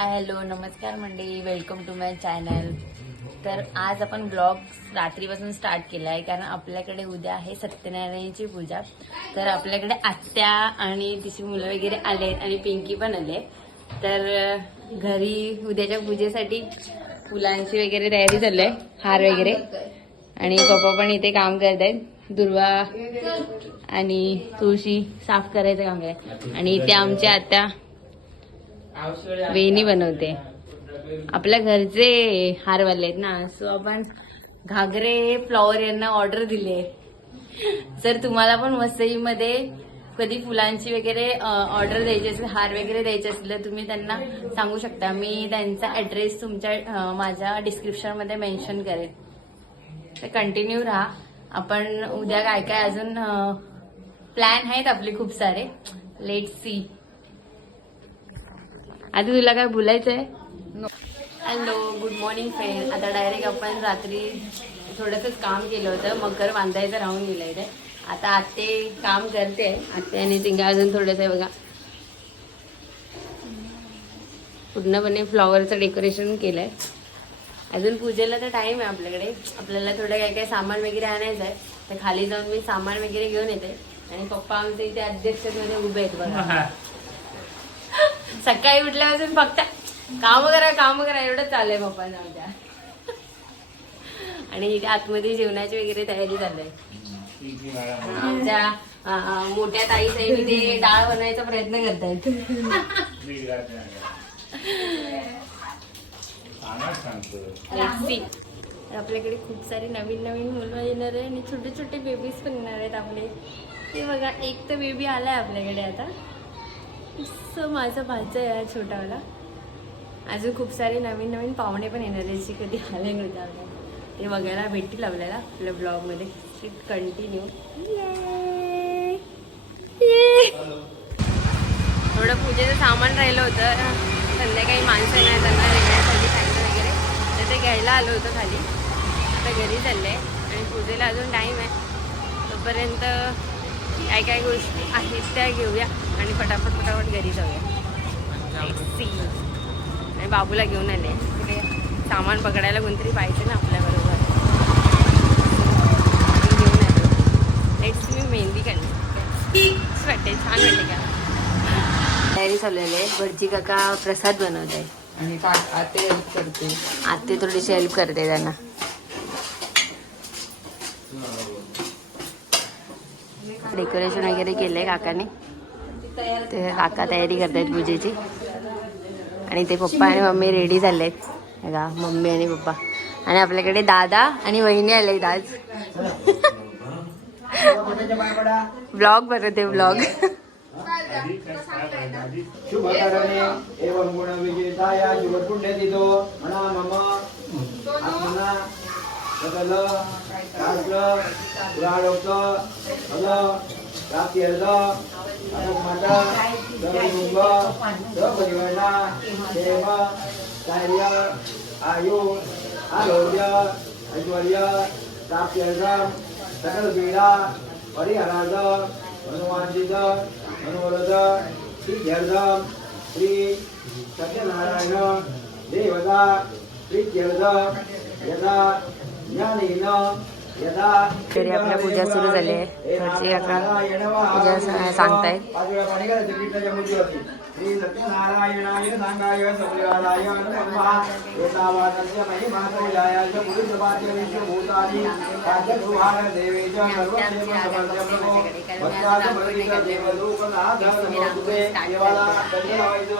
Hi hello नमस्कार मंडळी, welcome to my channel. तर आज आपण ब्लॉग रात्रीपासून स्टार्ट केला आहे कारण आपल्याकडे उद्या आहे सत्यनारायणाची पूजा. तर आपल्याकडे आत्या आणि तिची मुलं वगैरे आले आणि पिंकी पण आले. तर घरी उद्याच्या पूजेसाठी फुलांची वगैरे तयारी चालू आहे, हार वगैरे. आणि पप्पा पण इथे काम करत आहेत, दुर्वा आणि तुळशी साफ करायचं काम आहे. आणि इथे आमच्या आत्या वेणी बनवते. आपल्या घरचे हारवाले आहेत ना, सो आपण घागरे फ्लॉवर यांना ऑर्डर दिले. जर तुम्हाला पण वसईमध्ये कधी फुलांची वगैरे ऑर्डर द्यायची असेल, हार वगैरे द्यायचे असेल तर तुम्ही त्यांना सांगू शकता. मी त्यांचा ऍड्रेस तुमच्या माझ्या डिस्क्रिप्शन मध्ये मेन्शन करेन. तर कंटिन्यू राहा. आपण उद्या काय काय अजून प्लॅन आहेत आपले खूप सारे. Let's see. आधी तुला काय बोलायचंय? Hello, good morning friend. आता डायरेक्ट आपण रात्री थोडंसंच काम केलं होतं, मकर बांधायचं राहून गेलं इथे. आता आत्ते काम करते, आत्याने तिंगा अजून थोडंसं बघा पूर्णपणे फ्लॉवरचं डेकोरेशन केलंय. अजून पूजेला तर टाइम आहे आपल्याकडे. आपल्याला थोडं काय काय सामान वगैरे आणायचं आहे, तर खाली जाऊन मी सामान वगैरे घेऊन येते. आणि पप्पा आमचे इथे अध्यक्षमध्ये उभे आहेत बघा. सकाळी उठल्यापासून फक्त काम करा एवढंच चाललंय पप्पांना आमच्या. आणि इथे आतमध्ये जेवणाची वगैरे तयारी चालू आहे. आमच्या मोठ्या ताई साहेब इथे डाळ बनवायचा प्रयत्न करतायत. आपल्याकडे खूप सारे नवीन नवीन मुलं येणार आहे आणि छोटे छोटे बेबीज पण येणार आहेत आपले. ते बघा, एक तर बेबी आलाय आपल्याकडे आता. माझा भाचा आहे छोटावाला. अजून खूप सारे नवीन नवीन पाहुणे पण येणार आहे, जे कधी आले नव्हते. ते बघायला भेटतील आपल्याला आपल्या ब्लॉगमध्ये. कंटिन्यू. थोडं पूजेचं सामान राहिलं होतं, संध्याकाळी माणसं येणार त्यांना वेगळ्यासाठी खायचं वगैरे, तर ते घ्यायला आलो होतं खाली. आता घरी चाललंय आणि पूजेला अजून टाईम आहे. तोपर्यंत काय काय गोष्टी आहेत त्या घेऊया आणि फटाफट घरी जाऊया. आणि बाबूला घेऊन आले. तिथे सामान पकडायला कोणतरी पाहिजे ना आपल्याबरोबर. घेऊन आले. लेट्स मी मेहंदी काढली. वाटते छान वाटते का. तयारी चाललेली आहे. भटजी काका प्रसाद बनवत आहे आणि आते हेल्प करते. आते थोडीशी हेल्प करते त्यांना. डेकोरेशन वगैरे केलंय काकाने. ते काका तयारी करतायत पूजेची. आणि ते पप्पा आणि मम्मी रेडी झालेत बघा. मम्मी आणि पप्पा आणि आपल्याकडे दादा आणि वहिनी आलेत आज. ब्लॉग बनवते ब्लॉग. शुभकरणे एवं गुणविजेताय शुभपुण्यतिथो मना मम आत्मना सकल शास्त्र पुराणोक्त फल प्राप्त्यर्थ अनुमाता सर्वभुंग सर्वपरिवर्णा क्षेम स्थैर्य आयु आरोग्य ऐश्वर्य प्राप्त्यर्थ सकल पीडा परिहरार्थ अनुवांछित मनोरथ सिद्ध्यर्थ श्री सत्यनारायण देवता प्रीत्यर्थ यदा ज्ञानेन यदा. तरी आपल्या पूजा सुरू झाली आहे. भटजी काका पूजा सांगतायत. श्री सत्यनारायणाय सांगाय सबुलाय नमः. एतावादस्य महिमात्रयाय च पुरुषवाद्य विश्वभूतानि साक्षात्सुभान देवेच सर्वदेव समर्पणो भक्ताद परिक देवरूपनाथ नमोस्तुते. देवाला धन्यवाद.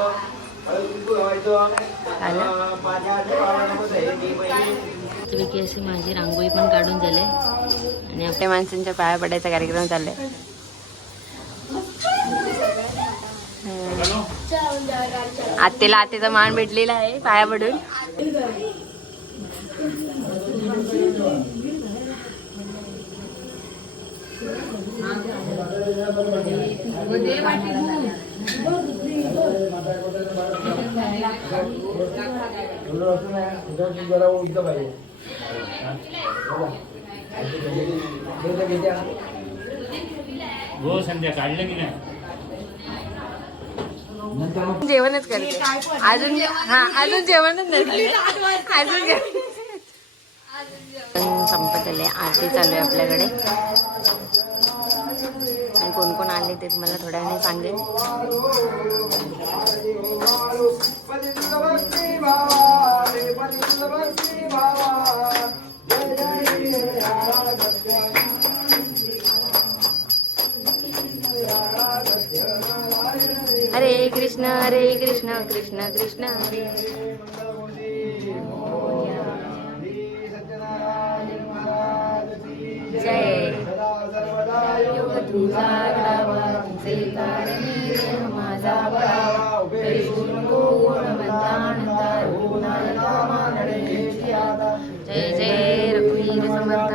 की अशी माझी रांगोळी पण काढून झाले आणि आपल्या माणसांच्या पाया पडायचा कार्यक्रम चाललाय. आत्तेला आत्तेचा मान भेटलेला आहे पाया पडून. हो संध्या काढलं की नाही. जेवणच करते अजून. हा अजून जेवणच नाही अजून जेवण संपत आले. आरती चालू आहे आपल्याकडे. आणि कोण कोण आले ते तुम्हाला थोड्या वेळाने सांगेन. हरे कृष्ण कृष्ण कृष्ण हरे. जय योग तुझा घडावा तुझे कारणे देह माझा बळावा परिपूर्ण गुणवंतानंदा गुणानंदा मानण्याची आता. जय जय रघुवीर समर्थ.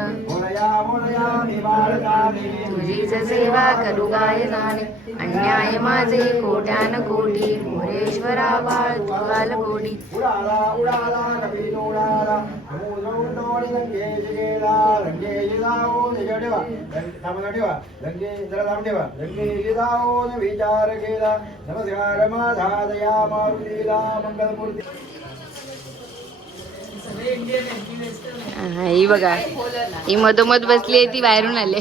तुझीच सेवा करू गाय जाणे अन्याय माझे कोट्यान कोटी मोरेश्वरा बाळ तुझाल गोडी. उडाला उडाला कपिल उडाला नमोजोंडोणी लंकेश गेला लंकेश जाऊन ठेवा थांबून ठेवा लंकेश जरा थांब ठेवा लंकेश जाऊन विचार केला नमस्कार माझा दया मारुतीला मंगलमूर्ती. ही बघा ही मधोमध बसली आहे ती बाहेरून आले.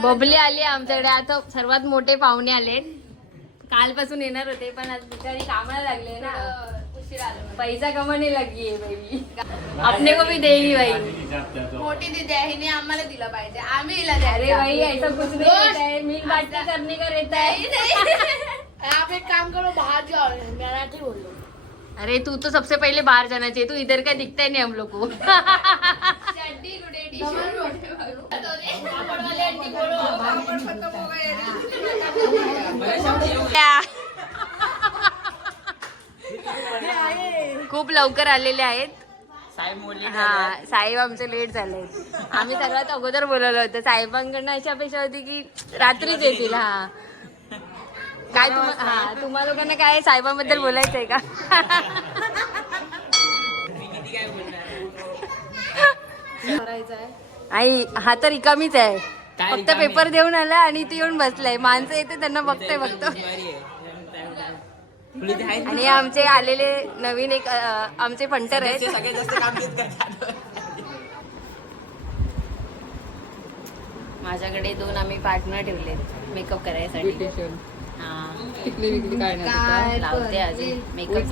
बबली आली आमच्याकडे. आता सर्वात मोठे पाहुणे आले. कालपासून येणार होते पण आज बिचारी कामाला लागले ना. पैसा कमाने लगी है बाई. अपने को भी देगी भाई. मोठी दीदी आहे हिने आम्हाला दिला पाहिजे आम्ही हिला द्या. अरे भाई ऐसा कुछ नहीं रहता है. मील बांटने करने का रहता है. आप एक काम करो बाहर जाओ मराठी बोलो. अरे तू तो सबसे पहले बाहर जाना चाहिए. तू इधर का दिखता ही नहीं हम लोग को. चड्डी गुडे टी-शर्ट पापड़ वाले आंटी बोलो पापड़ खत्म हो गए. खूप लवकर आलेले आहेत. हा साहेब आमचे लेट झाले. आम्ही सर्वात अगोदर बोलवलं होतं. साहेबांकडनं अशी अपेक्षा होती की रात्रीच येतील. हा काय तुम्हा लोकांना काय साहेबांबद्दल बोलायचंय का? आई हा तर रिकामीच आहे. फक्त पेपर देऊन आला आणि ते येऊन बसलाय. माणसं येते त्यांना बघतोय बघतो. आणि आमचे आलेले नवीन एक आमचे फंटर आहेत. माझ्याकडे 2 आम्ही पार्टनर ठेवलेत मेकअप करायसाठी. लावते अजून मेकअप.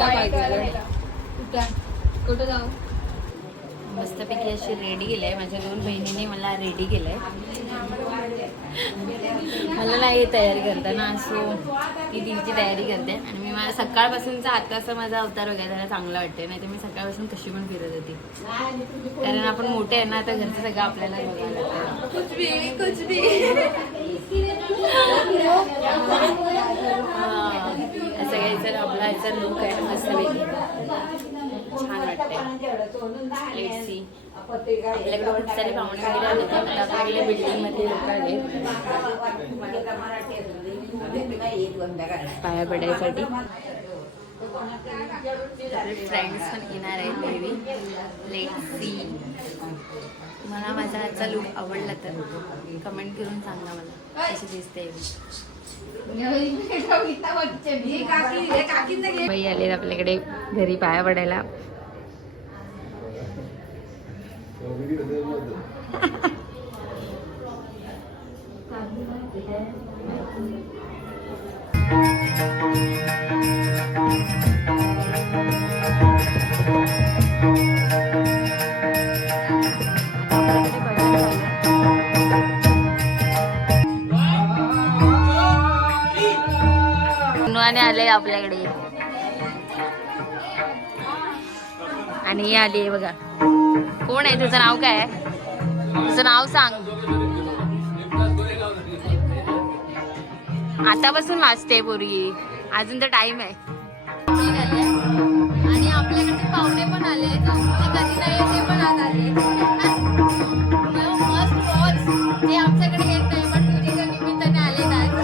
कुठं जाऊ मस्तपैकी अशी रेडी केलंय. माझ्या 2 बहिणींनी मला रेडी केलंय. मला नाही तयारी करताना सो ती तिची तयारी करते. आणि मी माझ्या सकाळपासूनचा आताचा माझा अवतार वगैरे त्याला चांगला वाटते. नाही तर मी सकाळपासून कशी पण फिरत होती. कारण आपण मोठे आहे ना आता घरचं सगळं आपल्याला बघायला लागतं. कुछ भी असं घ्यायचं आपला ह्याचा लुक आहे मस्तपैकी छान वाटतंय. Let's see. आपल्याकडे खूप सारे पाहुणे वगैरे आले होते. आता आपल्याकडे बिल्डिंगमध्ये लोक आले पाया पडायसाठी. फ्रेंड्स पण येणार आहेत बेबी. Let's see. मला माझा आजचा लुक आवडला तर कमेंट करून सांगा मला कशी दिसते. बाई आले आपल्याकडे घरी पाया पडायला. आले आपल्याकडे. आणि ही आली आहे बघा. कोण आहे? तुझं नाव काय आहे? तुझं नाव सांग. आतापासून वाचते पोरगी. अजून तर टाइम आहे. आणि आपल्याकडे पाहुणे पण आले. कधी नाही ते पण आज आले. Must watch. ते आमच्याकडे येत नाही पण तुझ्या निमित्ताने आले आज.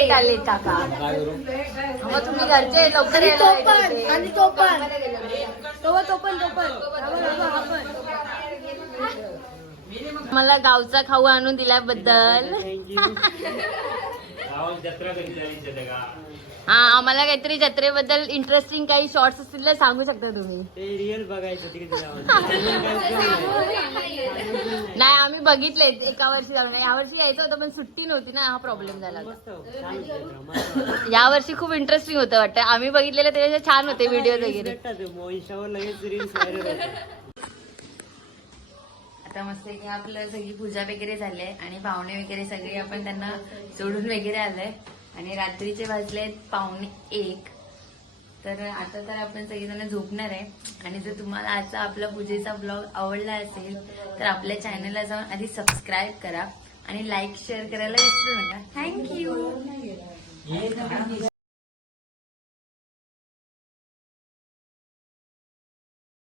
लेट आले काका. मग तुम्ही घरचे लवकर यायला पाहिजे. आणि तो पण तो पण मला गावचा खाऊ आणून दिल्याबद्दल हा आम्हाला काहीतरी जत्रेबद्दल इंटरेस्टिंग काही शॉर्ट्स असतील तर सांगू शकता तुम्ही. रिअल बघायचं नाही आम्ही बघितले एका वर्षी जाऊन. या वर्षी यायचं होतं पण सुट्टी नव्हती ना, हा प्रॉब्लेम झाला होता. या वर्षी खूप इंटरेस्टिंग होतं वाटतं. आम्ही बघितलेलं त्याच्या छान होते व्हिडिओ वगैरे. आता मस्त की आपलं सगळी पूजा वगैरे झाली आहे आणि पाहुणे वगैरे सगळे आपण त्यांना सोडून वगैरे आलोय आणि रात्रीचे वाजले 1:15. तर आता तर आपण सगळेजण झोपणार आहे. आणि जर तुम्हाला आजचा आपला पूजेचा ब्लॉग आवडला असेल तर आपल्या चॅनलला जाऊन आधी सबस्क्राईब करा आणि लाईक शेअर करायला विसरू नका. थँक्यू.